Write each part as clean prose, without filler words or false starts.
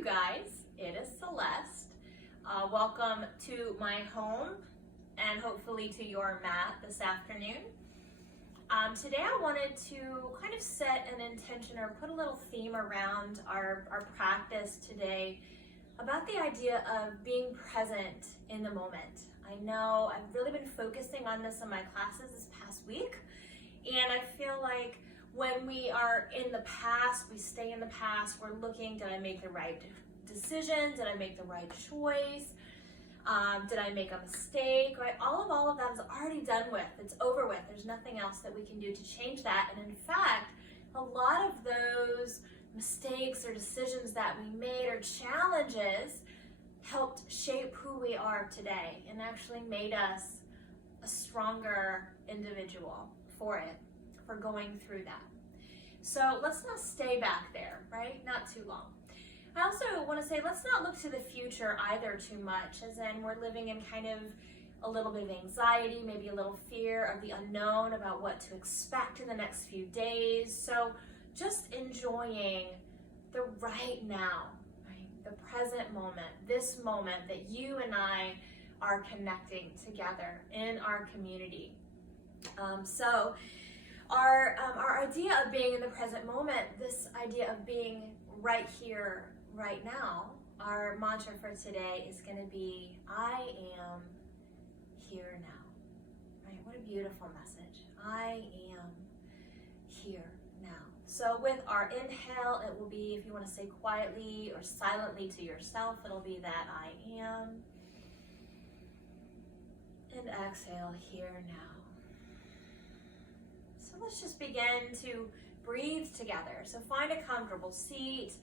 you guys, it is Celeste. Welcome to my home and hopefully to your mat this afternoon. Today I wanted to kind of set an intention or put a little theme around our practice today about the idea of being present in the moment. I know I've really been focusing on this in my classes this past week, and I feel like when we are in the past, we stay in the past, we're looking, did I make the right decision? Did I make the right choice? Did I make a mistake? Right? All of that is already done with. It's over with. There's nothing else that we can do to change that. And in fact, a lot of those mistakes or decisions that we made or challenges helped shape who we are today and actually made us a stronger individual for going through that. So let's not stay back there, right? Not too long. I also want to say, let's not look to the future either too much, as in we're living in kind of a little bit of anxiety, maybe a little fear of the unknown about what to expect in the next few days. So just enjoying the right now, right? The present moment, this moment that you and I are connecting together in our community. Our idea of being in the present moment, this idea of being right here, right now, our mantra for today is going to be, I am here now. Right? What a beautiful message. I am here now. So with our inhale, it will be, if you want to say quietly or silently to yourself, it'll be that I am. And exhale, here now. So let's just begin to breathe together. So find a comfortable seat.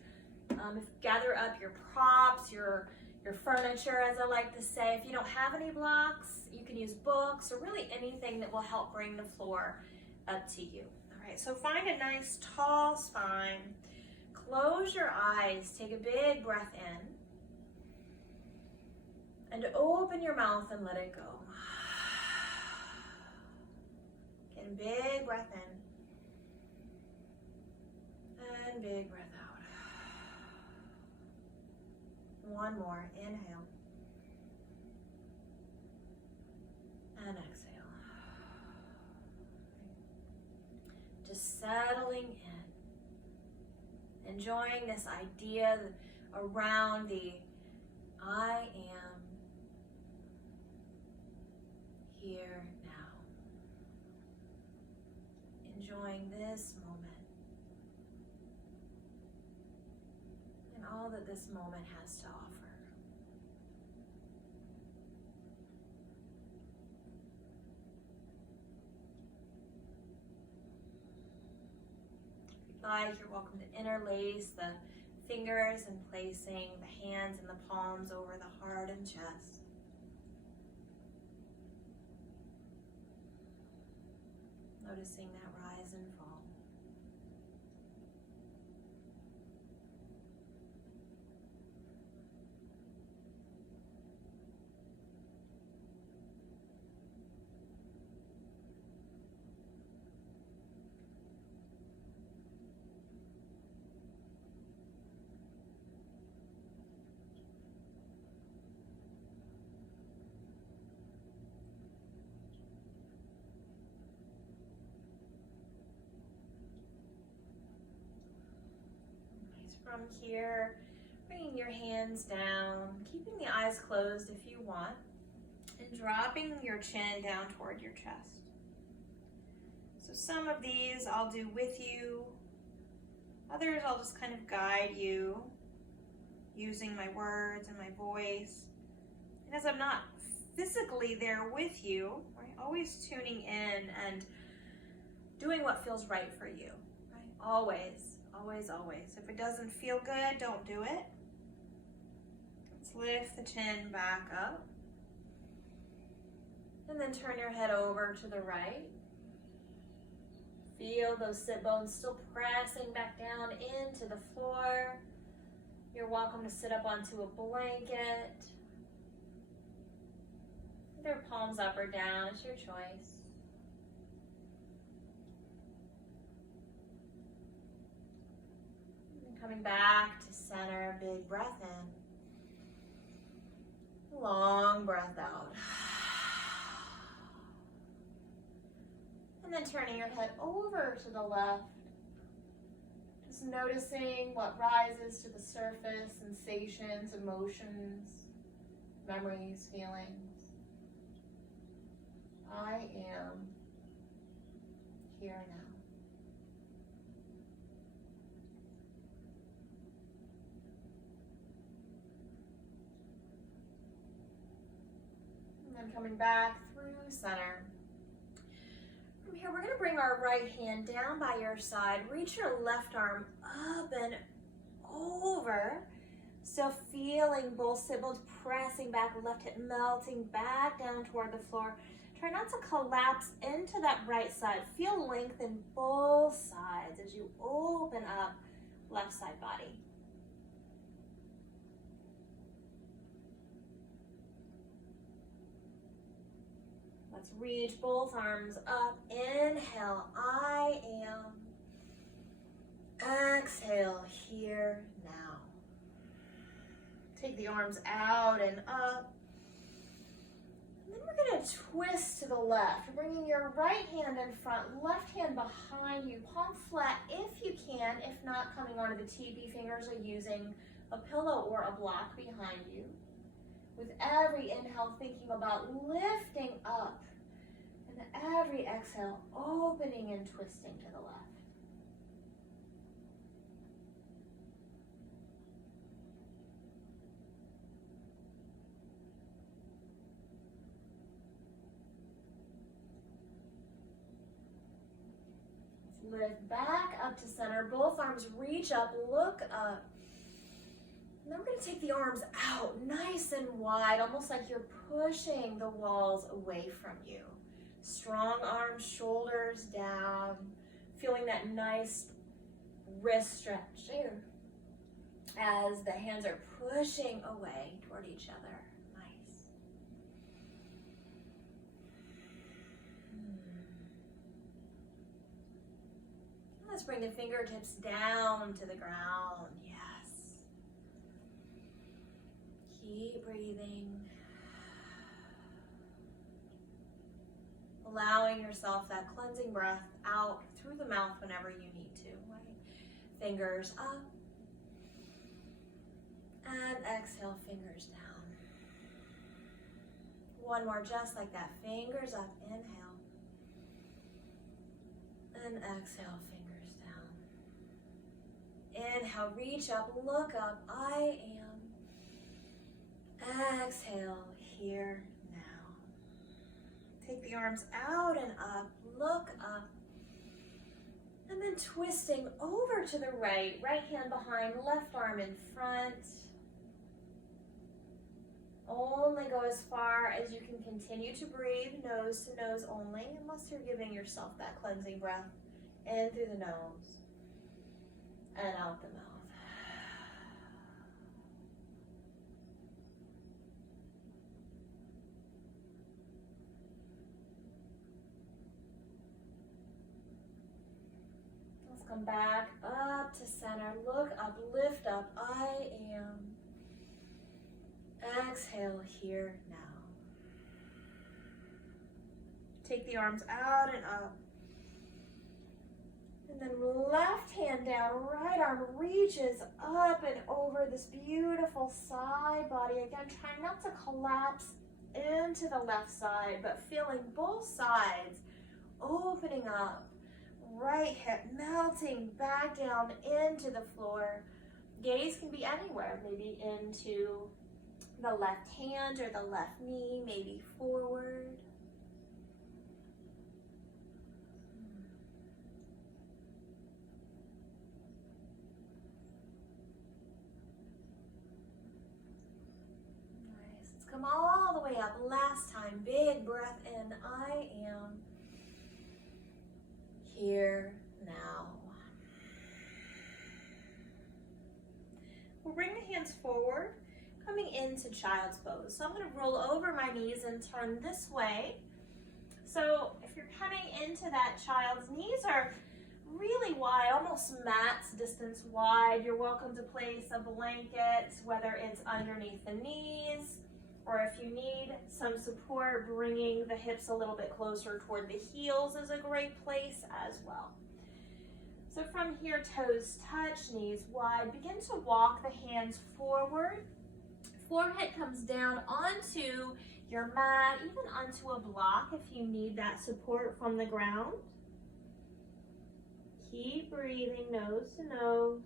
Gather up your props, your furniture, as I like to say. If you don't have any blocks, you can use books or really anything that will help bring the floor up to you. All right, so find a nice tall spine. Close your eyes. Take a big breath in. And open your mouth and let it go. Again, big breath in. And big breath out. One more, inhale. And exhale. Just settling in. Enjoying this idea around the I am here now. Enjoying this moment. And all that this moment has to offer. If you'd like, you're welcome to interlace the fingers and placing the hands and the palms over the heart and chest. Noticing that rise and fall. From here, bringing your hands down, keeping the eyes closed if you want, and dropping your chin down toward your chest. So some of these I'll do with you, others I'll just kind of guide you using my words and my voice. And as I'm not physically there with you, right, always tuning in and doing what feels right for you, right? Always. Always, always. If it doesn't feel good, don't do it. Let's lift the chin back up. And then turn your head over to the right. Feel those sit bones still pressing back down into the floor. You're welcome to sit up onto a blanket. Either palms up or down, it's your choice. Coming back to center, big breath in. Long breath out. And then turning your head over to the left. Just noticing what rises to the surface, sensations, emotions, memories, feelings. I am here now. And then coming back through center. From here, we're going to bring our right hand down by your side. Reach your left arm up and over. Still feeling both sit bones pressing back, left hip melting back down toward the floor. Try not to collapse into that right side. Feel length in both sides as you open up left side body. Let's reach both arms up. Inhale, I am. Exhale, here now. Take the arms out and up. And then we're going to twist to the left, bringing your right hand in front, left hand behind you, palm flat if you can. If not, coming onto the TP fingers or using a pillow or a block behind you. With every inhale, thinking about lifting up. And every exhale, opening and twisting to the left. Lift back up to center. Both arms reach up, look up. And then we're going to take the arms out nice and wide, almost like you're pushing the walls away from you. Strong arms, shoulders down. Feeling that nice wrist stretch here as the hands are pushing away toward each other. Let's bring the fingertips down to the ground. Yes. Keep breathing. Allowing yourself that cleansing breath out through the mouth whenever you need to. Right? Fingers up. And exhale, fingers down. One more just like that. Fingers up. Inhale. And exhale, fingers. Inhale, reach up, look up, I am. Exhale, here now. Take the arms out and up, look up. And then twisting over to the right, right hand behind, left arm in front. Only go as far as you can continue to breathe, nose to nose only, unless you're giving yourself that cleansing breath in through the nose. And out the mouth. Let's come back up to center. Look up, lift up. I am. Exhale here now. Take the arms out and up. And then left hand down, right arm reaches up and over this beautiful side body. Again, try not to collapse into the left side, but feeling both sides opening up. Right hip melting back down into the floor. Gaze can be anywhere, maybe into the left hand or the left knee, maybe forward. Come all the way up. Last time, big breath in. I am here now. We'll bring the hands forward, coming into child's pose. So I'm going to roll over my knees and turn this way. So if you're coming into that child's knees are really wide, almost mat's distance wide. You're welcome to place a blanket, whether it's underneath the knees, or if you need some support, bringing the hips a little bit closer toward the heels is a great place as well. So from here, toes touch, knees wide. Begin to walk the hands forward. Forehead comes down onto your mat, even onto a block if you need that support from the ground. Keep breathing nose to nose.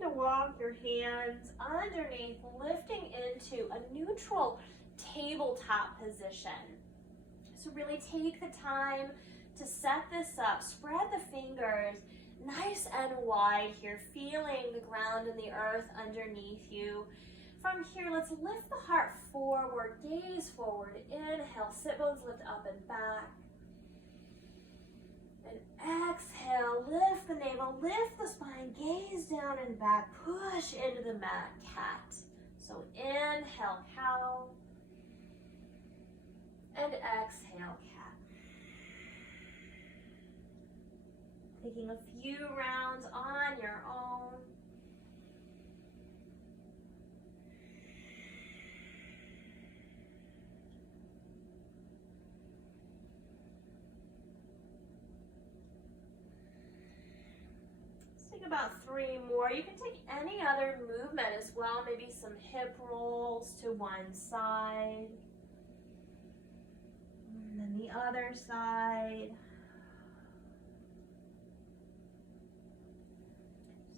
To walk your hands underneath, lifting into a neutral tabletop position. So really take the time to set this up. Spread the fingers nice and wide here, feeling the ground and the earth underneath you. From here, let's lift the heart forward, gaze forward. Inhale, sit bones lift up and back. And exhale, lift the navel, lift the spine, gaze down and back, push into the mat, cat. So inhale, cow, and exhale, cat. Taking a few rounds on your own. About 3 more. You can take any other movement as well, maybe some hip rolls to one side, and then the other side.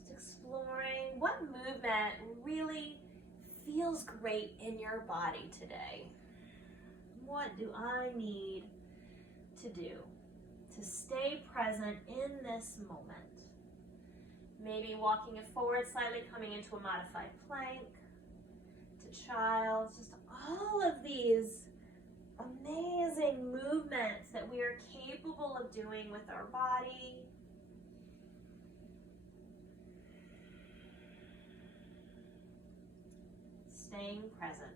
Just exploring what movement really feels great in your body today. What do I need to do to stay present in this moment? Maybe walking it forward slightly, coming into a modified plank, to child's, just all of these amazing movements that we are capable of doing with our body. Staying present.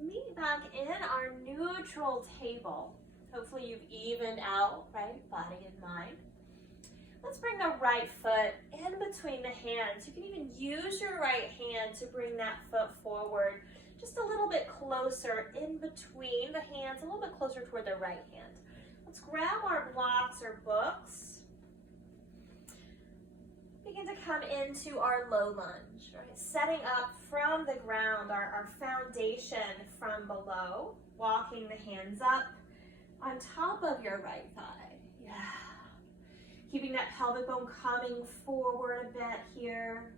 Meet back in our neutral table. Hopefully you've evened out, right? Body and mind. Let's bring the right foot in between the hands. You can even use your right hand to bring that foot forward just a little bit closer in between the hands, a little bit closer toward the right hand. Let's grab our blocks or books. Begin to come into our low lunge, right? Setting up from the ground, our foundation from below, walking the hands up on top of your right thigh. Yeah. Keeping that pelvic bone coming forward a bit here.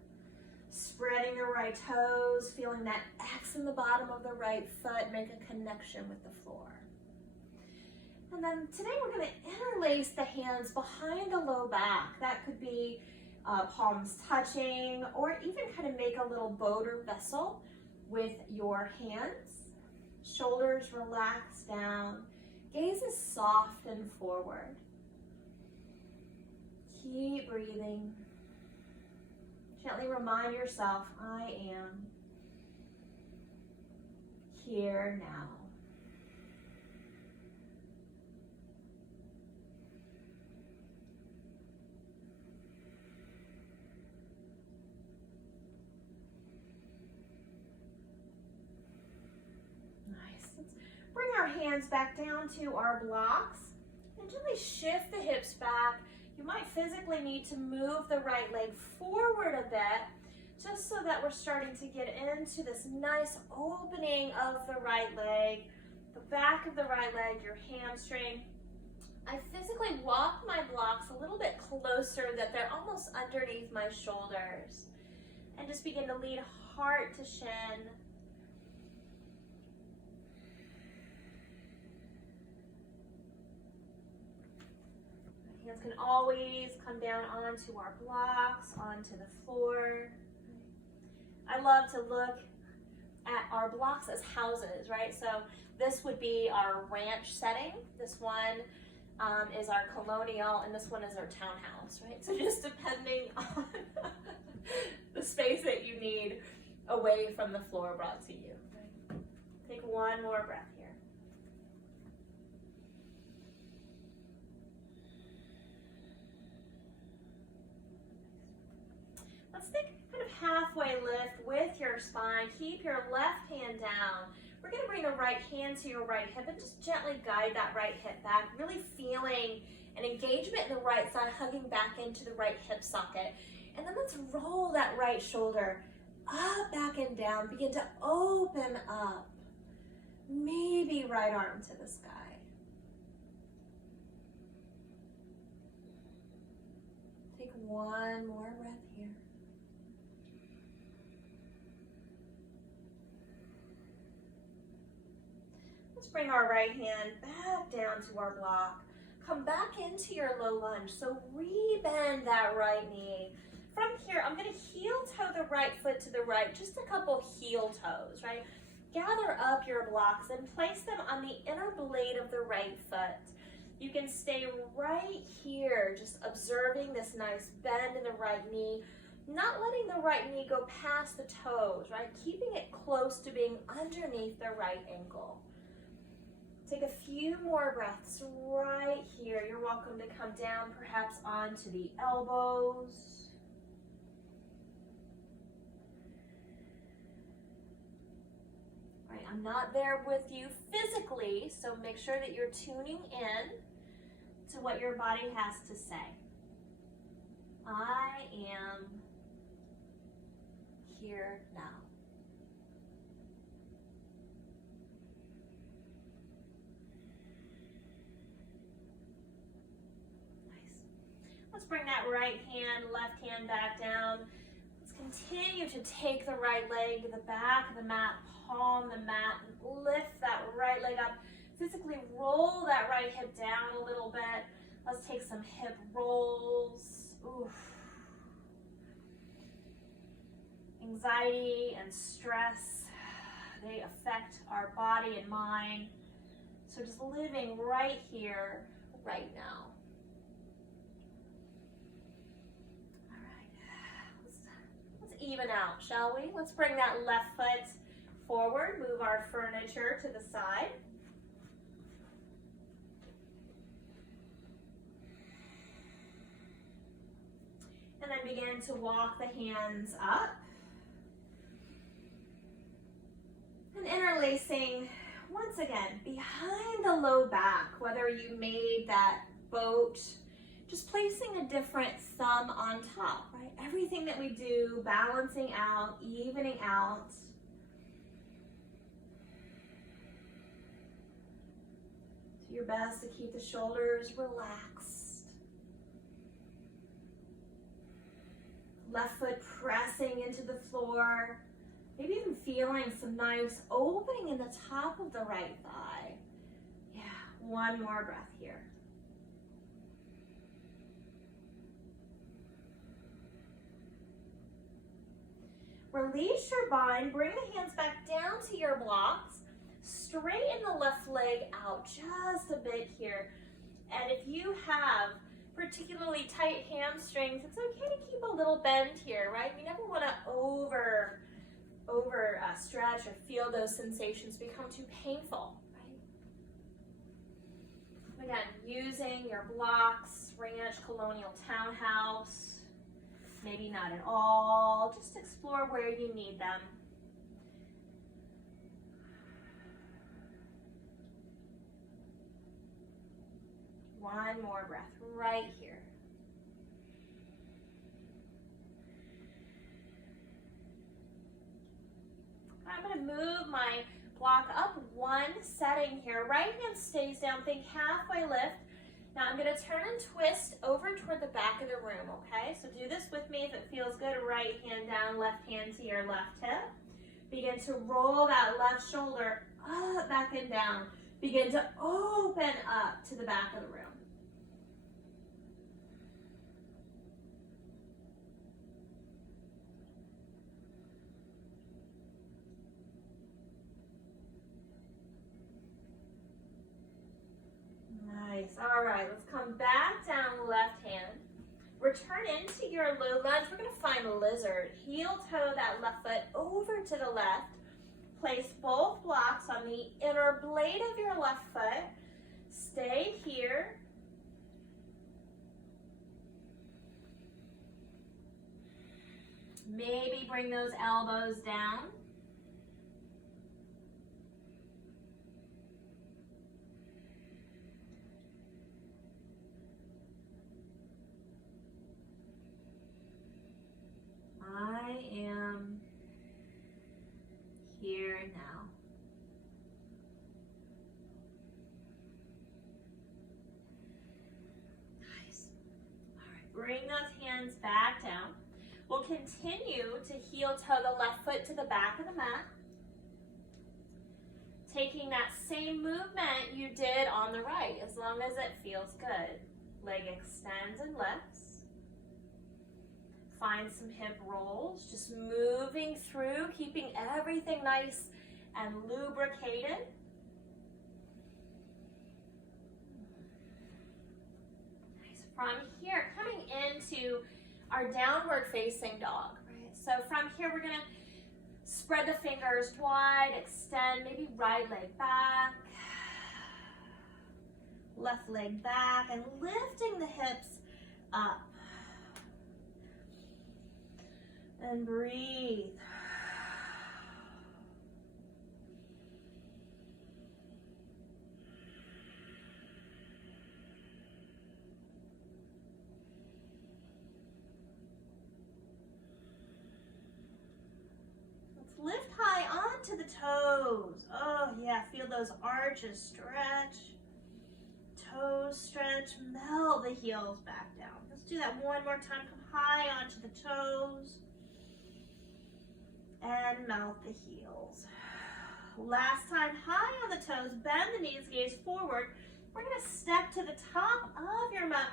Spreading your right toes, feeling that X in the bottom of the right foot, make a connection with the floor. And then today we're going to interlace the hands behind the low back. That could be palms touching, or even kind of make a little boat or vessel with your hands. Shoulders relax down. Gaze is soft and forward. Keep breathing. Gently remind yourself, I am here now. Bring our hands back down to our blocks and gently shift the hips back. You might physically need to move the right leg forward a bit just so that we're starting to get into this nice opening of the right leg, the back of the right leg, your hamstring. I physically walk my blocks a little bit closer that they're almost underneath my shoulders. And just begin to lead heart to shin. Hands can always come down onto our blocks, onto the floor. I love to look at our blocks as houses, right? So this would be our ranch setting. This one is our colonial, and this one is our townhouse, right? So just depending on the space that you need away from the floor brought to you. Right? Take one more breath here. Let's think kind of halfway lift with your spine. Keep your left hand down. We're going to bring the right hand to your right hip and just gently guide that right hip back, really feeling an engagement in the right side, hugging back into the right hip socket. And then let's roll that right shoulder up, back, and down. Begin to open up. Maybe right arm to the sky. Take one more breath here. Let's bring our right hand back down to our block. Come back into your low lunge. So rebend that right knee. From here, I'm going to heel toe the right foot to the right, just a couple heel toes, right? Gather up your blocks and place them on the inner blade of the right foot. You can stay right here, just observing this nice bend in the right knee, not letting the right knee go past the toes, right? Keeping it close to being underneath the right ankle. Take a few more breaths right here. You're welcome to come down perhaps onto the elbows. All right, I'm not there with you physically, so make sure that you're tuning in to what your body has to say. I am here now. Let's bring that right hand, left hand back down. Let's continue to take the right leg to the back of the mat, palm the mat, and lift that right leg up. Physically roll that right hip down a little bit. Let's take some hip rolls. Oof. Anxiety and stress, they affect our body and mind. So just living right here, right now. Even out, shall we? Let's bring that left foot forward, move our furniture to the side. And then begin to walk the hands up. And interlacing, once again, behind the low back, whether you made that boat, just placing a different thumb on top, right? Everything that we do, balancing out, evening out. Do your best to keep the shoulders relaxed. Left foot pressing into the floor. Maybe even feeling some nice opening in the top of the right thigh. Yeah, one more breath here. Release your bind, bring the hands back down to your blocks, straighten the left leg out just a bit here. And if you have particularly tight hamstrings, it's okay to keep a little bend here, right? You never want to over stretch or feel those sensations become too painful, right? Again, using your blocks, ranch, colonial, townhouse, maybe not at all. Just explore where you need them. One more breath right here. I'm going to move my block up one setting here. Right hand stays down. Think halfway lift. Now I'm going to turn and twist over toward the back of the room, okay? So do this with me if it feels good. Right hand down, left hand to your left hip. Begin to roll that left shoulder up, back and down. Begin to open up to the back of the room. Nice. All right, let's come back down, left hand. Return into your low lunge. We're going to find lizard. Heel toe that left foot over to the left. Place both blocks on the inner blade of your left foot. Stay here. Maybe bring those elbows down. I am here now. Nice. All right, bring those hands back down. We'll continue to heel toe the left foot to the back of the mat. Taking that same movement you did on the right, as long as it feels good. Leg extends and lifts. Find some hip rolls, just moving through, keeping everything nice and lubricated. Nice. From here, coming into our downward facing dog, right? So from here, we're gonna spread the fingers wide, extend, maybe right leg back, left leg back, and lifting the hips up. And breathe. Let's lift high onto the toes. Oh yeah, feel those arches stretch. Toes stretch, melt the heels back down. Let's do that one more time. Come high onto the toes. And melt the heels. Last time, high on the toes, bend the knees, gaze forward. We're gonna step to the top of your mat,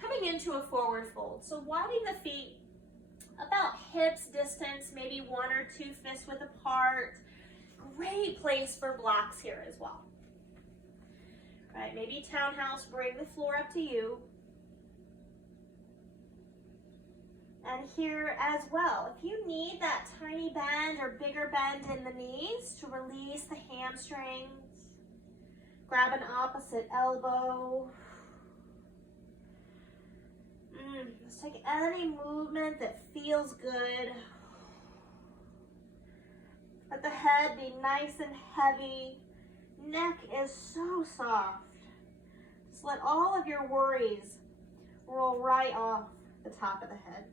coming into a forward fold. So widening the feet about hips distance, maybe 1 or 2 fists width apart. Great place for blocks here as well. All right, maybe townhouse, bring the floor up to you. And here as well, if you need that tiny bend or bigger bend in the knees to release the hamstrings, grab an opposite elbow. Just take any movement that feels good. Let the head be nice and heavy. Neck is so soft. Just let all of your worries roll right off the top of the head.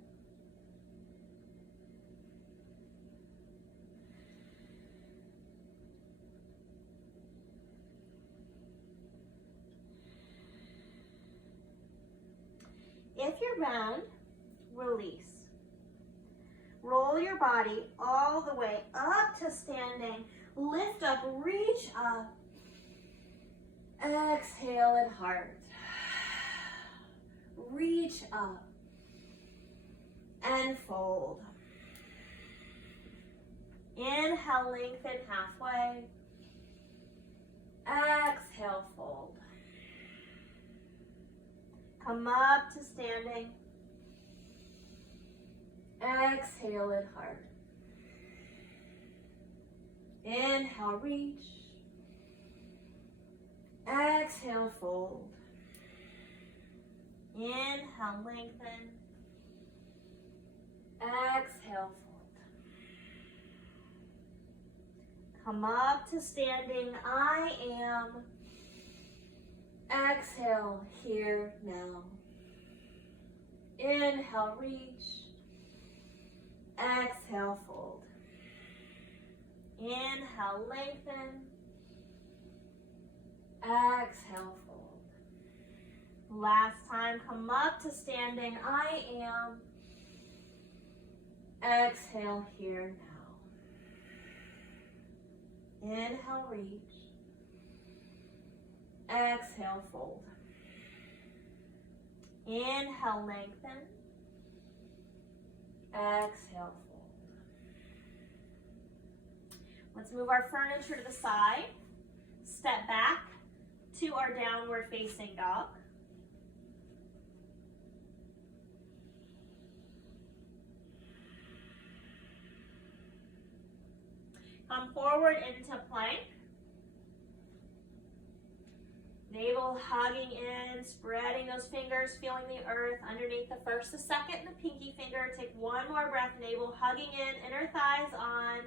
If you're bound, release. Roll your body all the way up to standing. Lift up, reach up. Exhale at heart. Reach up and fold. Inhale, lengthen halfway. Exhale, fold. Come up to standing. Exhale at heart. Inhale, reach. Exhale, fold. Inhale, lengthen. Exhale, fold. Come up to standing. I am. Exhale, here, now. Inhale, reach. Exhale, fold. Inhale, lengthen. Exhale, fold. Last time, come up to standing. I am. Exhale here now. Inhale, reach. Exhale, fold. Inhale, lengthen. Exhale, fold. Let's move our furniture to the side. Step back to our downward facing dog. Come forward into plank. Navel hugging in, spreading those fingers, feeling the earth underneath the first, the second, and the pinky finger. Take one more breath, navel hugging in, inner thighs on.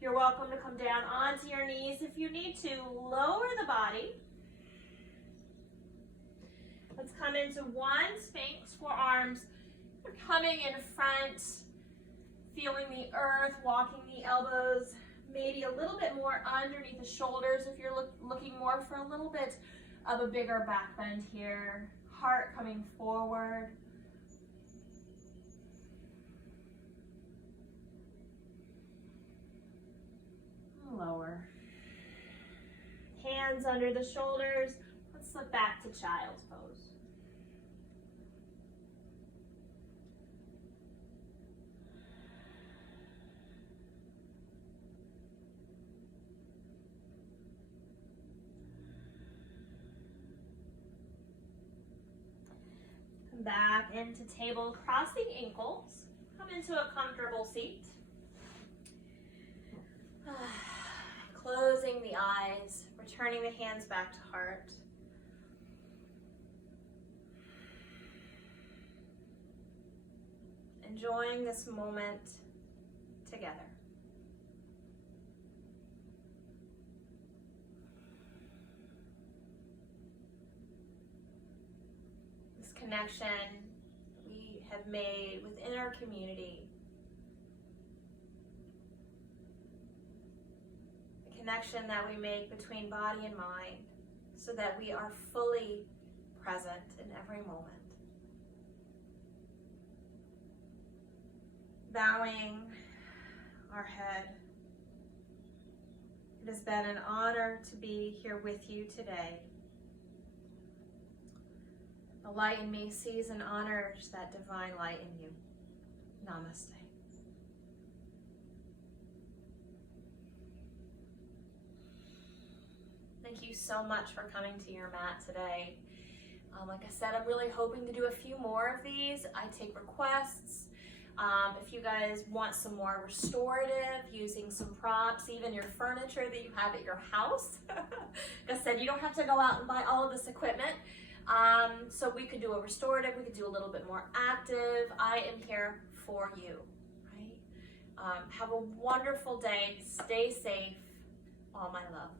You're welcome to come down onto your knees if you need to. Lower the body. Let's come into one Sphinx, forearms. We're coming in front, feeling the earth, walking the elbows, maybe a little bit more underneath the shoulders if you're looking more for a little bit of a bigger back bend here. Heart coming forward. Lower. Hands under the shoulders. Let's slip back to child's pose. Come back into table, crossing ankles. Come into a comfortable seat. Closing the eyes, returning the hands back to heart. Enjoying this moment together. This connection we have made within our community. Connection that we make between body and mind so that we are fully present in every moment. Bowing our head. It has been an honor to be here with you today. The light in me sees and honors that divine light in you. Namaste. Thank you so much for coming to your mat today. Like I said, I'm really hoping to do a few more of these. I take requests. If you guys want some more restorative, using some props, even your furniture that you have at your house. Like I said, you don't have to go out and buy all of this equipment. So we could do a restorative, we could do a little bit more active. I am here for you, right? Have a wonderful day. Stay safe. All my love.